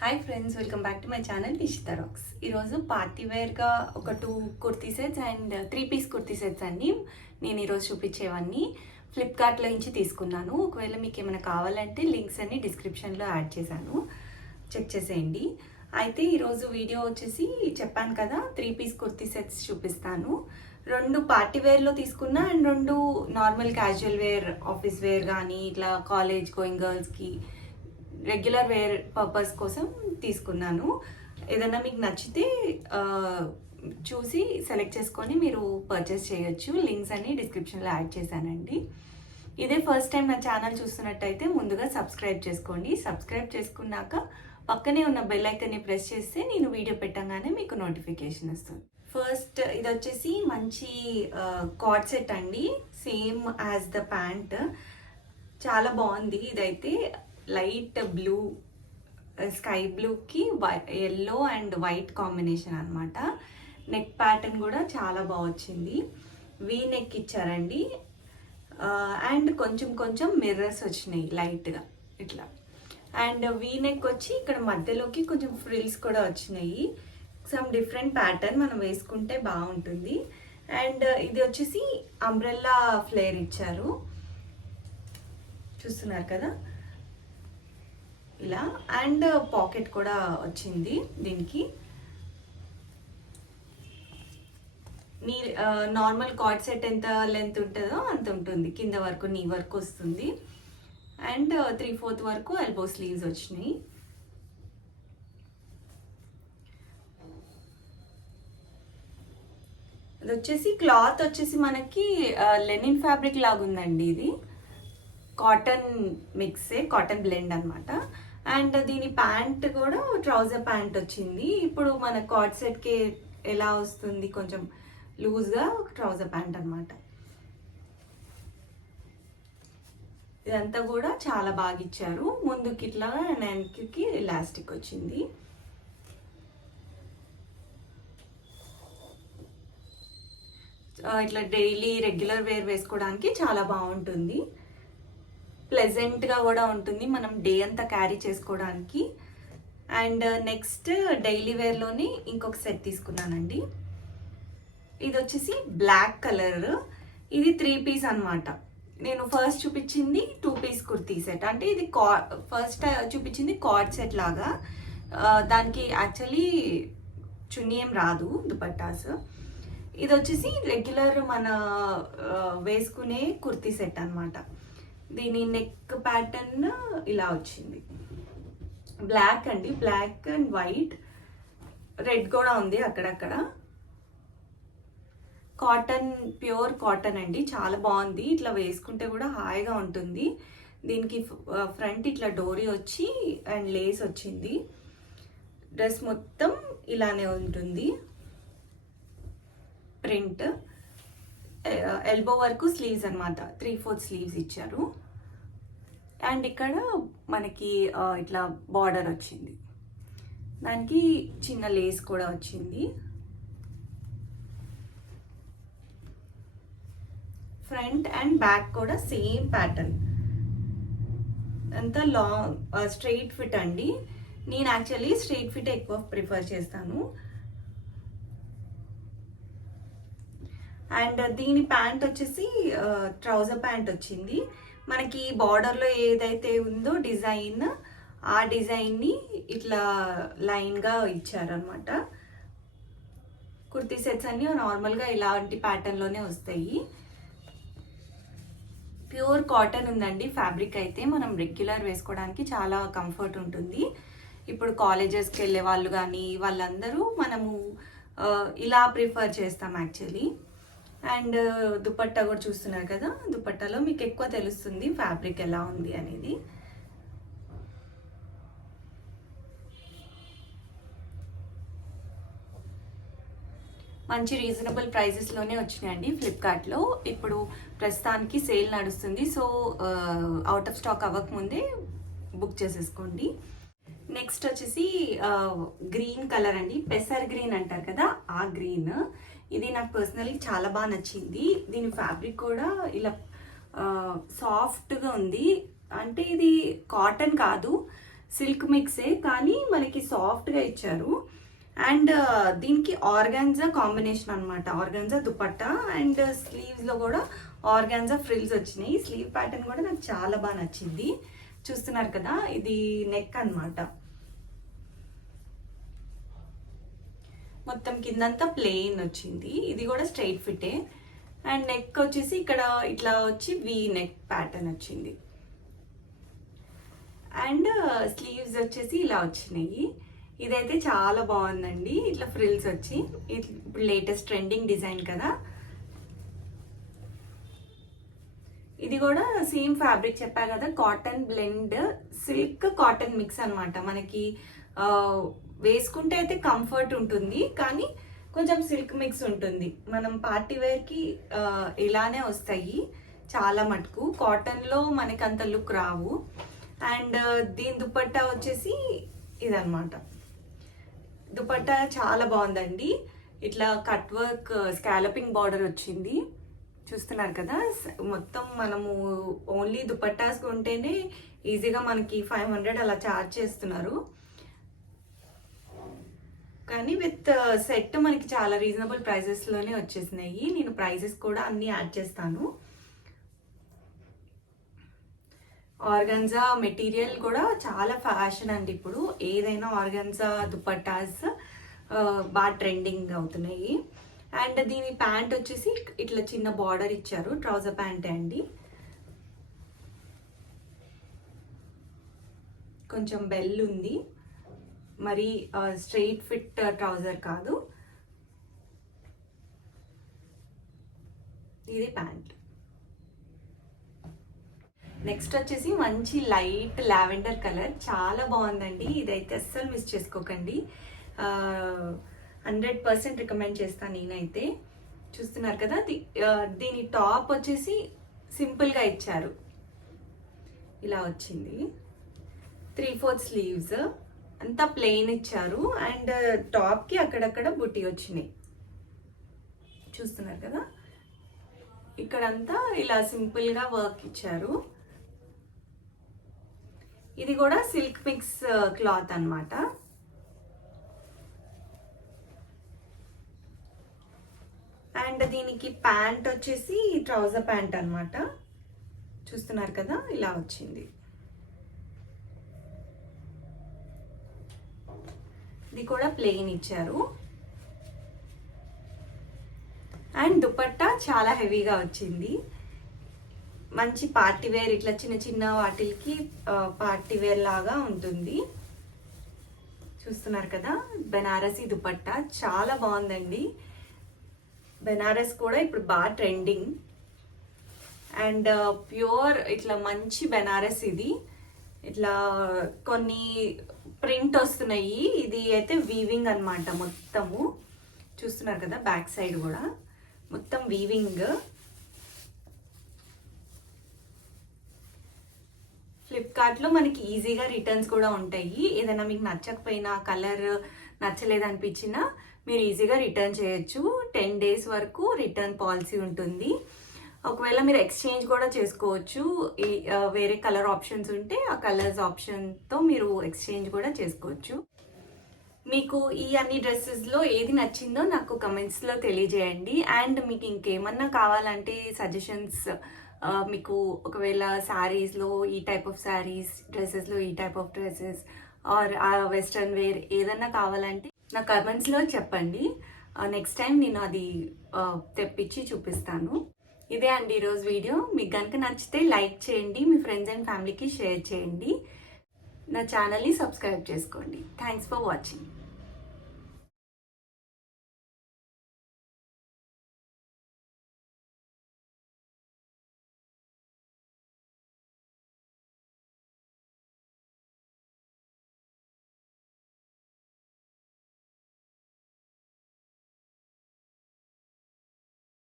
Hi friends, welcome back to my channel Nishitha rocks. ఈరోజు party వేర్గా ఒక 2 kurti sets and 3 piece kurti sets అండి నేను ఈరోజు చూపించేవన్నీ ఫ్లిప్కార్ట్లో నుంచి తీసుకున్నాను. ఒకవేళ మీకు ఏమైనా కావాలంటే లింక్స్ అన్ని డిస్క్రిప్షన్లో యాడ్ చేశాను, చెక్ చేసేయండి. అయితే ఈరోజు వీడియో వచ్చేసి చెప్పాను కదా, 3 పీస్ కుర్తీ సెట్స్ చూపిస్తాను. 2 పార్టీ వేర్లో తీసుకున్నా and 2 normal casual wear, office wear కానీ ఇట్లా కాలేజ్ గోయింగ్ గర్ల్స్కి రెగ్యులర్ వేర్ పర్పస్ కోసం తీసుకున్నాను. ఏదైనా మీకు నచ్చితే చూసి సెలెక్ట్ చేసుకొని మీరు పర్చేస్ చేయొచ్చు. లింక్స్ అన్ని డిస్క్రిప్షన్లో యాడ్ చేశానండి. ఇదే ఫస్ట్ టైం నా ఛానల్ చూస్తున్నట్టయితే ముందుగా సబ్స్క్రైబ్ చేసుకోండి. సబ్స్క్రైబ్ చేసుకున్నాక పక్కనే ఉన్న బెల్ ఐకాన్ని ప్రెస్ చేస్తే నేను వీడియో పెట్టగానే మీకు నోటిఫికేషన్ వస్తుంది. ఫస్ట్ ఇది వచ్చేసి మంచి కార్డ్ సెట్ అండి, సేమ్ యాజ్ ద ప్యాంట్. చాలా బాగుంది. ఇదైతే లైట్ బ్లూ, స్కై బ్లూకి ఎల్లో అండ్ వైట్ కాంబినేషన్ అనమాట. నెక్ ప్యాటర్న్ కూడా చాలా బాగా వచ్చింది. వీ నెక్ ఇచ్చారండి అండ్ కొంచెం కొంచెం మిర్రర్స్ వచ్చినాయి లైట్గా ఇట్లా. అండ్ వీ నెక్ వచ్చి ఇక్కడ మధ్యలోకి కొంచెం ఫ్రిల్స్ కూడా వచ్చినాయి. సమ్ డిఫరెంట్ ప్యాటర్న్, మనం వేసుకుంటే బాగుంటుంది. అండ్ ఇది వచ్చేసి అంబ్రెల్లా ఫ్లేర్ ఇచ్చారు, చూస్తున్నారు కదా ఇలా. అండ్ పాకెట్ కూడా వచ్చింది దీనికి. నార్మల్ కార్డ్ సెట్ ఎంత లెంత్ ఉంటుందో అంత ఉంటుంది, కింద వరకు నీ వరకు వస్తుంది. అండ్ 3/4 వరకు ఎల్బో స్లీవ్స్ వచ్చినాయి. ఇది వచ్చేసి క్లాత్ వచ్చేసి మనకి లెనిన్ ఫ్యాబ్రిక్ లాగా ఉందండి. ఇది కాటన్ మిక్సే, కాటన్ బ్లెండ్ అనమాట. అండ్ దీని ప్యాంట్ కూడా ట్రౌజర్ ప్యాంట్ వచ్చింది. ఇప్పుడు మన కార్డ్ సెట్కి ఎలా వస్తుంది, కొంచెం లూజ్గా ట్రౌజర్ ప్యాంట్ అనమాట. ఇదంతా కూడా చాలా బాగా ఇచ్చారు. ముందుకి ఇట్లా నెక్కి ఎలాస్టిక్ వచ్చింది. ఇట్లా డైలీ రెగ్యులర్ వేర్ వేసుకోవడానికి చాలా బాగుంటుంది. ప్లెజెంట్గా కూడా ఉంటుంది, మనం డే అంతా క్యారీ చేసుకోవడానికి. అండ్ నెక్స్ట్ డైలీ వేర్లోని ఇంకొక సెట్ తీసుకున్నానండి. ఇది వచ్చేసి బ్లాక్ కలర్. ఇది 3 పీస్ అనమాట. నేను ఫస్ట్ చూపించింది 2 పీస్ కుర్తీ సెట్. అంటే ఇది ఫస్ట్ చూపించింది కార్డ్ సెట్ లాగా. దానికి యాక్చువల్లీ చున్నీ ఏం రాదు, దుపట్టాస్. ఇది వచ్చేసి రెగ్యులర్ మన వేసుకునే కుర్తీ సెట్ అనమాట. దీని నెక్ ప్యాటర్న్ ఇలా వచ్చింది. బ్లాక్ అండి, బ్లాక్ అండ్ వైట్, రెడ్ కూడా ఉంది అక్కడక్కడ. కాటన్, ప్యూర్ కాటన్ అండి, చాలా బాగుంది. ఇట్లా వేసుకుంటే కూడా హాయిగా ఉంటుంది. దీనికి ఫ్రంట్ ఇట్లా డోరీ వచ్చి అండ్ లేస్ వచ్చింది. డ్రెస్ మొత్తం ఇలానే ఉంటుంది. ప్రింట్ ఎల్బో వరకు స్లీవ్స్ అనమాట, 3/4 స్లీవ్స్ ఇచ్చారు. అండ్ ఇక్కడ మనకి ఇట్లా బార్డర్ వచ్చింది, దానికి చిన్న లేస్ కూడా వచ్చింది. ఫ్రంట్ అండ్ బ్యాక్ కూడా సేమ్ ప్యాటర్న్, అంతా లాంగ్ స్ట్రైట్ ఫిట్ అండి. నేను యాక్చువల్లీ స్ట్రైట్ ఫిట్ ఎక్కువ ప్రిఫర్ చేస్తాను. అండ్ దీని ప్యాంట్ వచ్చేసి ట్రౌజర్ ప్యాంట్ వచ్చింది. మనకి బార్డర్లో ఏదైతే ఉందో డిజైన్, ఆ డిజైన్ని ఇట్లా లైన్గా ఇచ్చారనమాట. కుర్తీ సెట్స్ అన్నీ నార్మల్గా ఇలాంటి ప్యాటర్న్లోనే వస్తాయి. ప్యూర్ కాటన్ ఉందండి ఫ్యాబ్రిక్. అయితే మనం రెగ్యులర్ వేసుకోవడానికి చాలా కంఫర్ట్ ఉంటుంది. ఇప్పుడు కాలేజెస్కి వెళ్ళే వాళ్ళు కానీ వాళ్ళందరూ మనము ఇలా ప్రిఫర్ చేస్తాం యాక్చువల్లీ. అండ్ దుపట్టా కూడా చూస్తున్నారు కదా, దుపట్టాలో మీకు ఎక్కువ తెలుస్తుంది ఫ్యాబ్రిక్ ఎలా ఉంది అనేది. మంచి రీజనబుల్ ప్రైజెస్లోనే వచ్చినాయండి ఫ్లిప్కార్ట్లో. ఇప్పుడు ప్రస్తుతానికి సేల్ నడుస్తుంది, సో అవుట్ ఆఫ్ స్టాక్ అవ్వకముందే బుక్ చేసేసుకోండి. నెక్స్ట్ వచ్చేసి గ్రీన్ కలర్ అండి, పెసర్ గ్రీన్ అంటారు కదా, ఆ గ్రీన్. ఇది నాకు పర్సనల్లీ చాలా బాగా నచ్చింది. దీని ఫ్యాబ్రిక్ కూడా ఇలా సాఫ్ట్గా ఉంది. అంటే ఇది కాటన్ కాదు, సిల్క్ మిక్సే కానీ మనకి సాఫ్ట్గా ఇచ్చారు. అండ్ దీనికి ఆర్గాన్జా కాంబినేషన్ అనమాట. ఆర్గాన్జా దుపట్టా అండ్ స్లీవ్స్లో కూడా ఆర్గాన్జా ఫ్రిల్స్ వచ్చినాయి. స్లీవ్ ప్యాటర్న్ కూడా నాకు చాలా బాగా నచ్చింది. చూస్తున్నారు కదా, ఇది నెక్ అన్నమాట. మొత్తం కిందంతా ప్లెయిన్ వచ్చింది. ఇది కూడా స్ట్రైట్ ఫిట్టే. అండ్ నెక్ వచ్చేసి ఇక్కడ ఇట్లా వచ్చి వీ నెక్ ప్యాటర్న్ వచ్చింది. అండ్ స్లీవ్స్ వచ్చేసి ఇలా వచ్చినాయి. ఇదైతే చాలా బాగుందండి. ఇట్లా ఫ్రిల్స్ వచ్చి, ఇప్పుడు లేటెస్ట్ ట్రెండింగ్ డిజైన్ కదా. ఇది కూడా సేమ్ ఫ్యాబ్రిక్ చెప్పా కదా, cotton blend silk cotton mix అనమాట. మనకి వేసుకుంటే అయితే కంఫర్ట్ ఉంటుంది, కానీ కొంచెం సిల్క్ మిక్స్ ఉంటుంది. మనం పార్టీ వేర్కి ఇలానే వస్తాయి చాలా మటుకు. కాటన్లో మనకి అంత లుక్ రావు. అండ్ దీని దుపట్టా వచ్చేసి ఇదనమాట. దుపట్టా చాలా బాగుందండి. ఇట్లా కట్ వర్క్ స్కాలపింగ్ బార్డర్ వచ్చింది. చూస్తున్నారు కదా, మొత్తం మనము ఓన్లీ దుపట్టాస్ కొంటేనే ఈజీగా మనకి 500 అలా ఛార్జ్ చేస్తున్నారు. కానీ విత్ సెట్ మనకి చాలా రీజనబుల్ ప్రైజెస్లోనే వచ్చేసినాయి. నేను ప్రైజెస్ కూడా అన్నీ యాడ్ చేస్తాను. ఆర్గన్జా మెటీరియల్ కూడా చాలా ఫ్యాషన్ అండి. ఇప్పుడు ఏదైనా ఆర్గన్జా దుపట్టాస్ బాగా ట్రెండింగ్ అవుతున్నాయి. అండ్ దీని ప్యాంట్ వచ్చేసి ఇట్లా చిన్న బార్డర్ ఇచ్చారు. ట్రౌజర్ ప్యాంటే అండి. కొంచెం బెల్ ఉంది, మరి స్ట్రైట్ ఫిట్ ట్రౌజర్ కాదు. ఇది ప్యాంట్. నెక్స్ట్ వచ్చేసి మంచి లైట్ లావెండర్ కలర్, చాలా బాగుందండి. ఇదైతే అస్సలు మిస్ చేసుకోకండి. 100% రికమెండ్ చేస్తాను నేనైతే. చూస్తున్నారు కదా, దీని టాప్ వచ్చేసి సింపుల్గా ఇచ్చారు. ఇలా వచ్చింది. 3/4 స్లీవ్స్, అంతా ప్లెయిన్ ఇచ్చారు. అండ్ టాప్కి అక్కడక్కడ బుట్టి వచ్చినాయి. చూస్తున్నారు కదా, ఇక్కడంతా ఇలా సింపుల్గా వర్క్ ఇచ్చారు. ఇది కూడా సిల్క్ మిక్స్ క్లాత్ అన్నమాట. అండ్ దీనికి ప్యాంట్ వచ్చేసి ట్రౌజర్ ప్యాంట్ అన్నమాట. చూస్తున్నారు కదా, ఇలా వచ్చింది. ఇది కూడా ప్లెయిన్ ఇచ్చారు. అండ్ దుపట్టా చాలా హెవీగా వచ్చింది. మంచి పార్టీ వేర్, ఇట్లా చిన్న చిన్న వాటికి పార్టీ వేర్ లాగా ఉంటుంది. చూస్తున్నారు కదా, బెనారసీ దుపట్టా చాలా బాగుందండి. బెనారస్ కూడా ఇప్పుడు బాగా ట్రెండింగ్. అండ్ ప్యూర్ ఇట్లా మంచి బెనారస్ ఇది. ఇట్లా కొన్ని ప్రింట్ వస్తున్నాయి. ఇది అయితే వీవింగ్ అన్నమాట మొత్తము. చూస్తున్నారు కదా, బ్యాక్ సైడ్ కూడా మొత్తం వీవింగ్. ఫ్లిప్కార్ట్లో మనకి ఈజీగా రిటర్న్స్ కూడా ఉంటాయి. ఏదైనా మీకు నచ్చకపోయినా, కలర్ నచ్చలేదనిపించినా మీరు ఈజీగా రిటర్న్ చేయొచ్చు. 10 days వరకు రిటర్న్ పాలసీ ఉంటుంది. ఒకవేళ మీరు ఎక్స్చేంజ్ కూడా చేసుకోవచ్చు. వేరే కలర్ ఆప్షన్స్ ఉంటే ఆ కలర్స్ ఆప్షన్తో మీరు ఎక్స్చేంజ్ కూడా చేసుకోవచ్చు. మీకు ఈ అన్ని డ్రెస్సెస్లో ఏది నచ్చిందో నాకు కమెంట్స్లో తెలియజేయండి. అండ్ మీకు ఇంకేమన్నా కావాలంటే సజెషన్స్, మీకు ఒకవేళ శారీస్లో ఈ టైప్ ఆఫ్ శారీస్, డ్రెస్సెస్లో ఈ type of dresses or western wear ఏదన్నా కావాలంటే నా కమెంట్స్లో చెప్పండి. నెక్స్ట్ టైం నేను అది తెప్పించి చూపిస్తాను. ఇదే అండి ఈరోజు వీడియో. మీకు కనుక నచ్చితే లైక్ చేయండి, మీ ఫ్రెండ్స్ అండ్ ఫ్యామిలీకి షేర్ చేయండి, నా ఛానల్ని సబ్స్క్రైబ్ చేసుకోండి. Thanks for watching.